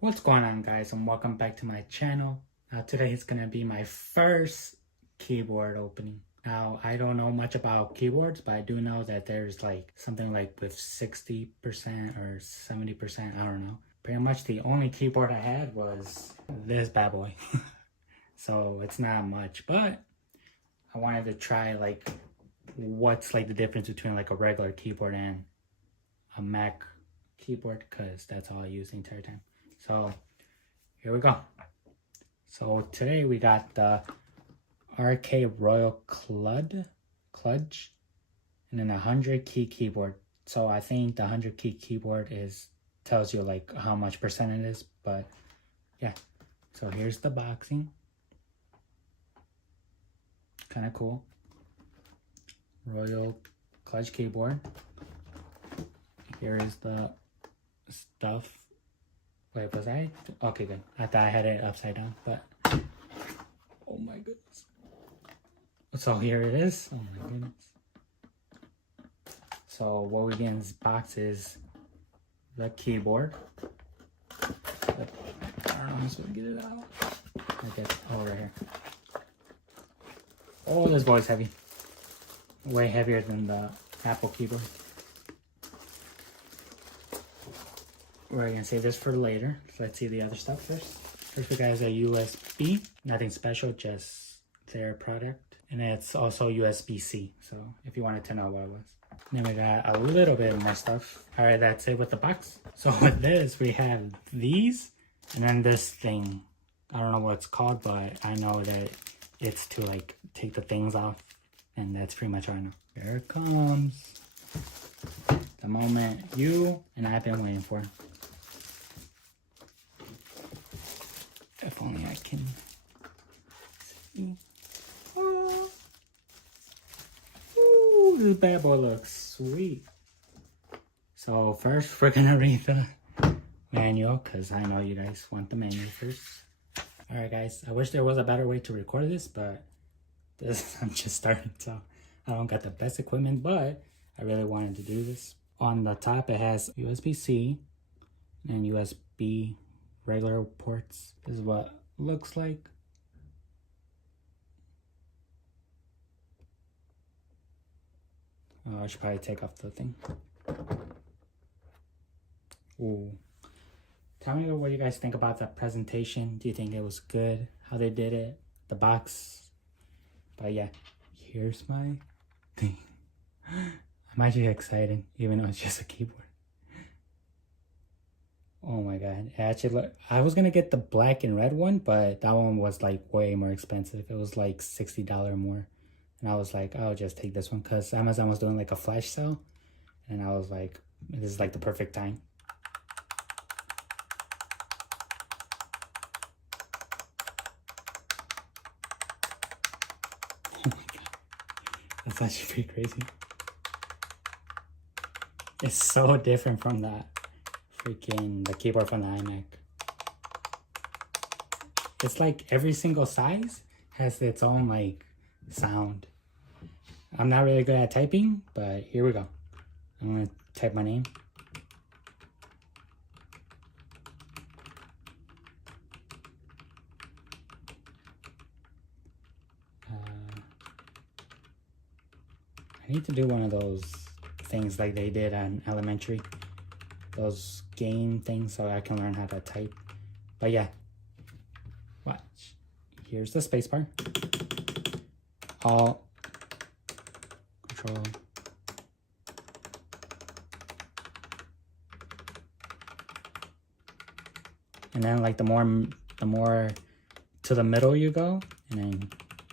What's going on, guys, and welcome back to my channel. Today is gonna be my first keyboard opening. Now, I don't know much about keyboards, but I do know that there's like something like with 60% or 70%, I don't know. Pretty much the only keyboard I had was this bad boy. So it's not much, but I wanted to try like what's like the difference between like a regular keyboard and a Mac keyboard, because that's all I use the entire time. So here we go. So today we got the RK Royal Kludge and then a 100 key keyboard. So I think the 100 key keyboard tells you like how much percent it is, but yeah. So here's the boxing. Kind of cool. Royal Kludge keyboard. Here is the stuff. Wait, was I? Okay, good. I thought I had it upside down, but oh my goodness. So here it is. Oh my goodness. So what we get in this box is the keyboard. I don't know, I'm just gonna get it out. I guess, oh, right here. Oh, this boy's heavy. Way heavier than the Apple keyboard. We're gonna save this for later. Let's see the other stuff first. First we got is a USB. Nothing special, just their product. And it's also USB-C, so if you wanted to know what it was. Then we got a little bit more stuff. Alright, that's it with the box. So with this, we have these, and then this thing. I don't know what it's called, but I know that it's to like take the things off. And that's pretty much all I know. Here it comes. The moment you and I've been waiting for. If only I can see. Oh. Ooh, this bad boy looks sweet. So first we're gonna read the manual, because I know you guys want the manual first. Alright guys, I wish there was a better way to record this, but I'm just starting, so I don't got the best equipment, but I really wanted to do this. On the top it has USB-C and USB regular ports. This is what it looks like. I should probably take off the thing. Ooh. Tell me what you guys think about the presentation. Do you think it was good? How they did it? The box? But yeah, here's my thing. I'm actually excited, even though it's just a keyboard. Oh my god, it actually look, I was gonna get the black and red one, but that one was like way more expensive. It was like $60 more. And I was like, I'll just take this one, because Amazon was doing like a flash sale. And I was like, this is like the perfect time. Oh my god, that's actually pretty crazy. It's so different from the keyboard from the iMac. It's like every single size has its own like sound. I'm not really good at typing, but here we go. I'm gonna type my name. I need to do one of those things like they did on elementary. Those game things, so I can learn how to type. But yeah, watch. Here's the spacebar. Alt, Control. And then like the more to the middle you go, and then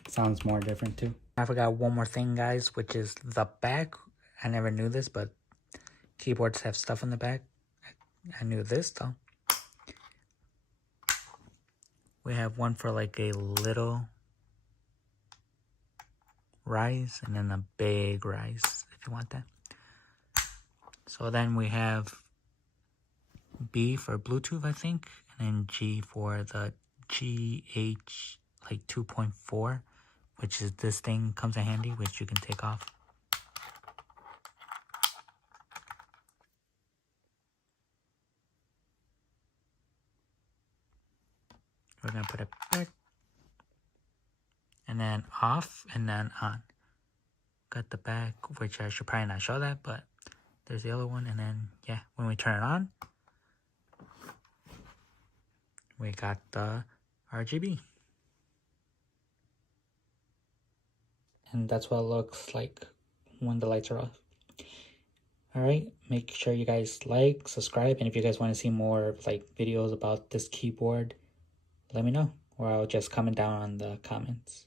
it sounds more different too. I forgot one more thing, guys, which is the back. I never knew this, but keyboards have stuff on the back. I knew this though. We have one for like a little rise and then a big rise if you want that. So then we have B for Bluetooth, I think, and then G for the GH like 2.4, which is this thing comes in handy, which you can take off. We're gonna put it back, and then off, and then on. Got the back, which I should probably not show that, but there's the other one, and then yeah, when we turn it on, we got the RGB. And that's what it looks like when the lights are off. Alright, make sure you guys like, subscribe, and if you guys want to see more like videos about this keyboard, let me know, or I'll just comment down on the comments.